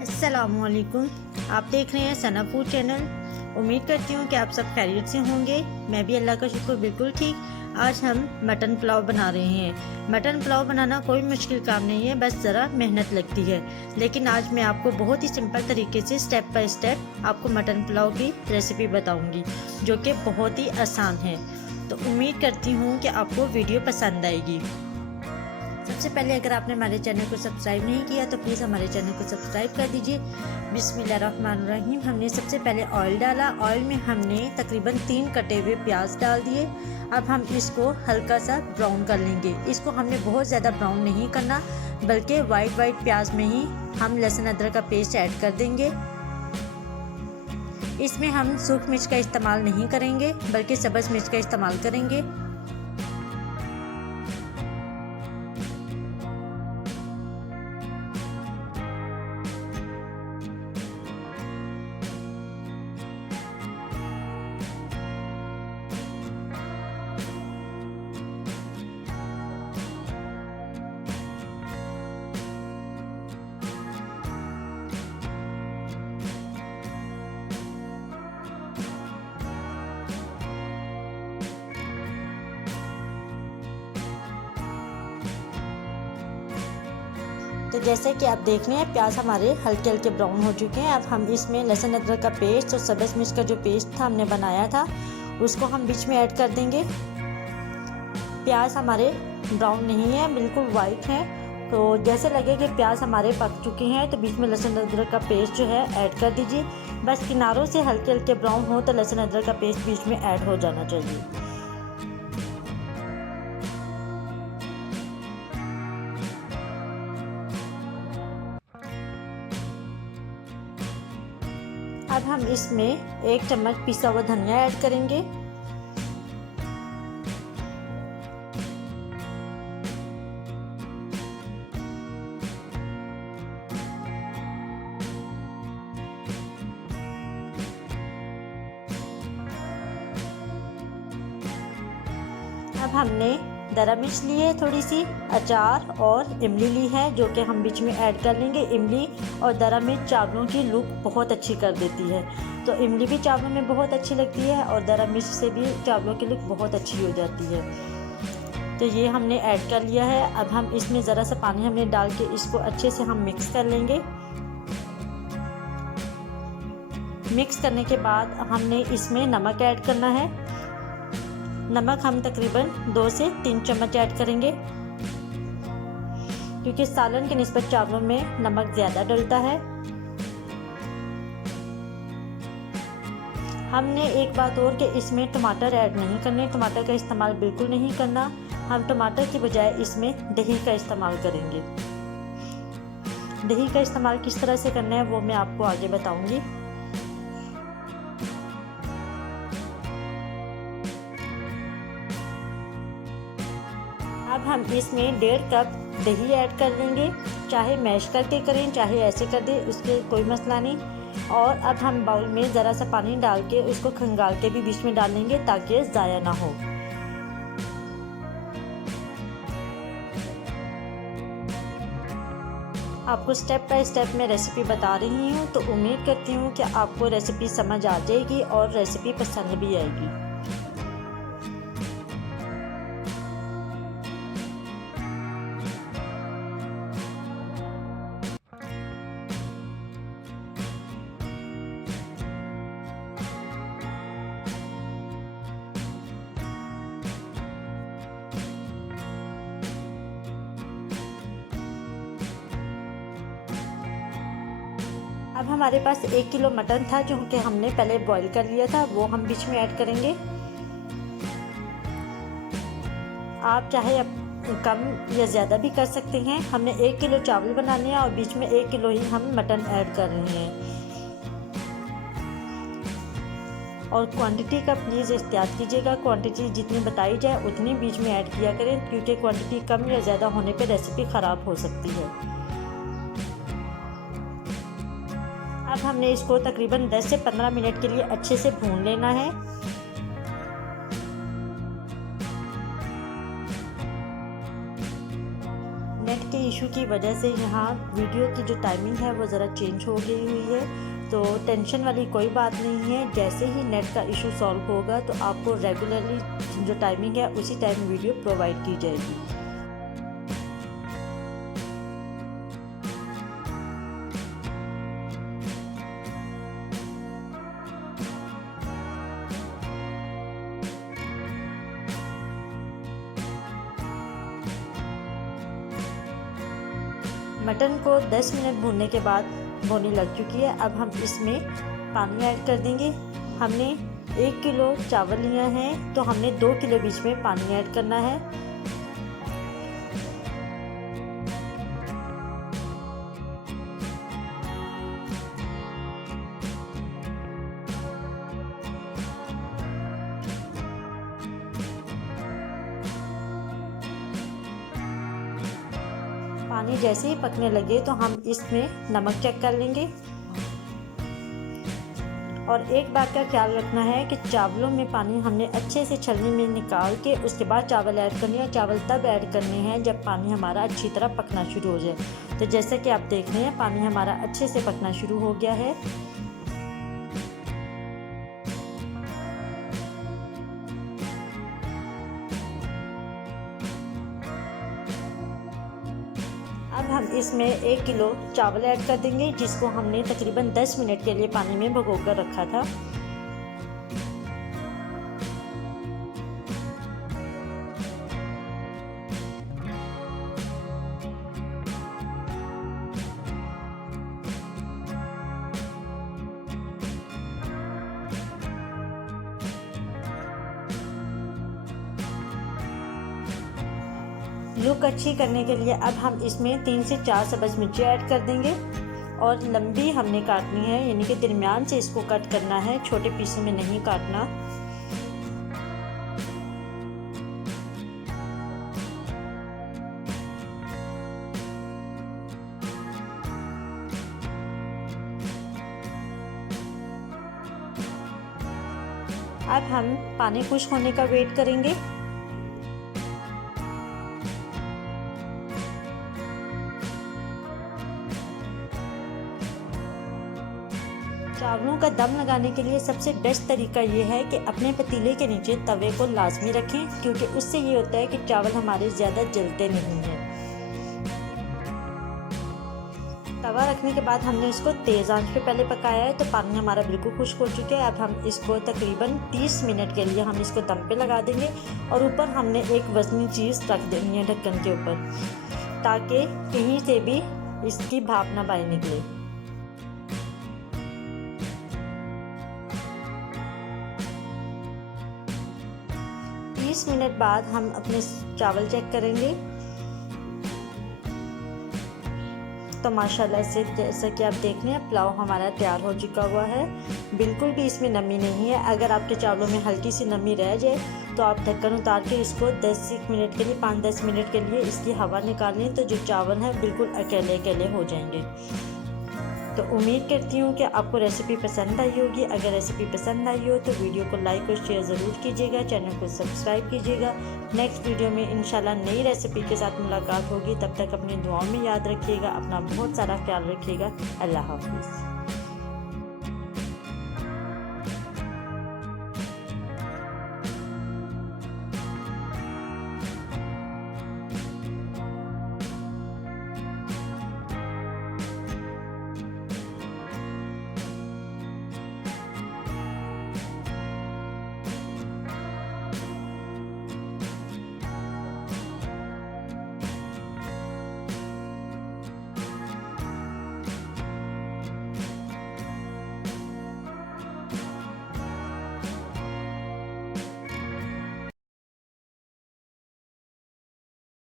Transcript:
अस्सलामुअलैकुम। आप देख रहे हैं सना फूड चैनल। उम्मीद करती हूँ कि आप सब खैरियत से होंगे। मैं भी अल्लाह का शुक्र बिल्कुल ठीक। आज हम मटन पुलाव बना रहे हैं। मटन पुलाव बनाना कोई मुश्किल काम नहीं है, बस ज़रा मेहनत लगती है। लेकिन आज मैं आपको बहुत ही सिंपल तरीके से स्टेप बाय स्टेप आपको मटन पुलाव की रेसिपी बताऊँगी, जो कि बहुत ही आसान है। तो उम्मीद करती हूँ कि आपको वीडियो पसंद आएगी। सबसे पहले अगर आपने हमारे चैनल को सब्सक्राइब नहीं किया तो प्लीज़ हमारे चैनल को सब्सक्राइब कर दीजिए। बिस्मिल्लाहिर्रहमानिर्रहीम। हमने सबसे पहले ऑयल डाला। ऑयल में हमने तकरीबन 3 कटे हुए प्याज डाल दिए। अब हम इसको हल्का सा ब्राउन कर लेंगे। इसको हमने बहुत ज़्यादा ब्राउन नहीं करना, बल्कि वाइट प्याज में ही हम लहसुन अदरक का पेस्ट ऐड कर देंगे। इसमें हम सूखी मिर्च का इस्तेमाल नहीं करेंगे, बल्कि सब्ज़ मिर्च का इस्तेमाल करेंगे। तो जैसे कि आप देख रहे हैं प्याज हमारे हल्के हल्के ब्राउन हो चुके हैं। अब हम इसमें लहसुन अदरक का पेस्ट और सब्ज़ मिर्च का जो पेस्ट था हमने बनाया था, उसको हम बीच में ऐड कर देंगे। प्याज हमारे ब्राउन नहीं है, बिल्कुल वाइट है। तो जैसे लगे कि प्याज हमारे पक चुके हैं तो बीच में लहसुन अदरक का पेस्ट जो है ऐड कर दीजिए। बस किनारों से हल्के हल्के ब्राउन हो तो लहसुन अदरक का पेस्ट बीच में ऐड हो जाना चाहिए। अब हम इसमें 1 चम्मच पिसा हुआ धनिया ऐड करेंगे। अब हमने दरा मिर्च ली है, थोड़ी सी अचार और इमली ली है, जो कि हम बीच में ऐड कर लेंगे। इमली और दरा मिर्च चावलों की लुक बहुत अच्छी कर देती है, तो इमली भी चावलों में बहुत अच्छी लगती है और दरा मिर्च से भी चावलों की लुक बहुत अच्छी हो जाती है। तो ये हमने ऐड कर लिया है। अब हम इसमें ज़रा सा पानी हमने डाल के इसको अच्छे से हम मिक्स कर लेंगे। मिक्स करने के बाद हमने इसमें नमक ऐड करना है। नमक हम तकरीबन 2 से 3 चम्मच ऐड करेंगे, क्योंकि सालन की निस्बत चावलों में नमक ज़्यादा डलता है। हमने एक बात और कि इसमें टमाटर ऐड नहीं करने, टमाटर का इस्तेमाल बिल्कुल नहीं करना। हम टमाटर की बजाय इसमें दही का इस्तेमाल करेंगे। दही का इस्तेमाल किस तरह से करना है वो मैं आपको आगे बताऊंगी। अब हम इसमें 1.5 कप दही ऐड कर देंगे। चाहे मैश करके करें चाहे ऐसे कर दें, उसके कोई मसला नहीं। और अब हम बाउल में ज़रा सा पानी डाल के उसको खंगाल के भी बीच में डाल लेंगे ताकि ज़ाया ना हो। आपको स्टेप बाय स्टेप मैं रेसिपी बता रही हूँ, तो उम्मीद करती हूँ कि आपको रेसिपी समझ आ जाएगी और रेसिपी पसंद भी आएगी। अब हमारे पास 1 किलो मटन था, जो कि हमने पहले बॉईल कर लिया था, वो हम बीच में ऐड करेंगे। आप चाहे कम या ज़्यादा भी कर सकते हैं। हमने 1 किलो चावल बनाने हैं और बीच में 1 किलो ही हम मटन ऐड कर रहे हैं। और क्वांटिटी का प्लीज़ एहतियात कीजिएगा, क्वांटिटी जितनी बताई जाए उतनी बीच में ऐड किया करें, क्योंकि क्वांटिटी कम या ज़्यादा होने पर रेसिपी ख़राब हो सकती है। अब हमने इसको तकरीबन 10 से 15 मिनट के लिए अच्छे से भून लेना है। नेट के इशू की वजह से यहाँ वीडियो की जो टाइमिंग है वो ज़रा चेंज हो गई हुई है, तो टेंशन वाली कोई बात नहीं है। जैसे ही नेट का इशू सॉल्व होगा तो आपको रेगुलरली जो टाइमिंग है उसी टाइम वीडियो प्रोवाइड की जाएगी। मटन को 10 मिनट भूनने के बाद भुनी लग चुकी है। अब हम इसमें पानी ऐड कर देंगे। हमने 1 किलो चावल लिया है तो हमने 2 किलो बीच में पानी ऐड करना है। पानी जैसे ही पकने लगे तो हम इसमें नमक चेक कर लेंगे। और एक बात का ख्याल रखना है कि चावलों में पानी हमने अच्छे से छलनी में निकाल के उसके बाद चावल ऐड करने हैं। चावल तब ऐड करने हैं जब पानी हमारा अच्छी तरह पकना शुरू हो जाए। तो जैसे कि आप देख रहे हैं पानी हमारा अच्छे से पकना शुरू हो गया है। अब हम इसमें 1 किलो चावल ऐड कर देंगे, जिसको हमने तकरीबन 10 मिनट के लिए पानी में भिगोकर रखा था। लुक अच्छी करने के लिए अब हम इसमें 3 से 4 सब्ज़ मिर्ची ऐड कर देंगे। और लंबी हमने काटनी है, यानी कि दरमियान से इसको कट करना है, छोटे पीसों में नहीं काटना। अब हम पानी खुश्क होने का वेट करेंगे। चावलों का दम लगाने के लिए सबसे बेस्ट तरीका ये है कि अपने पतीले के नीचे तवे को लाजमी रखें, क्योंकि उससे ये होता है कि चावल हमारे ज़्यादा जलते नहीं हैं। तवा रखने के बाद हमने इसको तेज़ आंच पे पहले पकाया है, तो पानी हमारा बिल्कुल खुश्क हो चुका है। अब हम इसको तकरीबन 30 मिनट के लिए हम इसको दम पे लगा देंगे। और ऊपर हमने एक वज़नी चीज़ रख देनी है ढक्कन के ऊपर, ताकि कहीं से भी इसकी भाप ना बाहर निकले। मिनट बाद हम अपने चावल चेक करेंगे तो माशाल्लाह से जैसा कि आप देख रहे हैं पुलाव हमारा तैयार हो चुका हुआ है। बिल्कुल भी इसमें नमी नहीं है। अगर आपके चावलों में हल्की सी नमी रह जाए तो आप ढक्कन उतार के इसको 10 मिनट के लिए 5-10 मिनट के लिए इसकी हवा निकालें, तो जो चावल हैं बिल्कुल अकेले अकेले हो जाएंगे। तो उम्मीद करती हूँ कि आपको रेसिपी पसंद आई होगी। अगर रेसिपी पसंद आई हो तो वीडियो को लाइक और शेयर ज़रूर कीजिएगा, चैनल को सब्सक्राइब कीजिएगा। नेक्स्ट वीडियो में इंशाल्लाह नई रेसिपी के साथ मुलाकात होगी। तब तक अपनी दुआओं में याद रखिएगा, अपना बहुत सारा ख्याल रखिएगा। अल्लाह हाफिज़।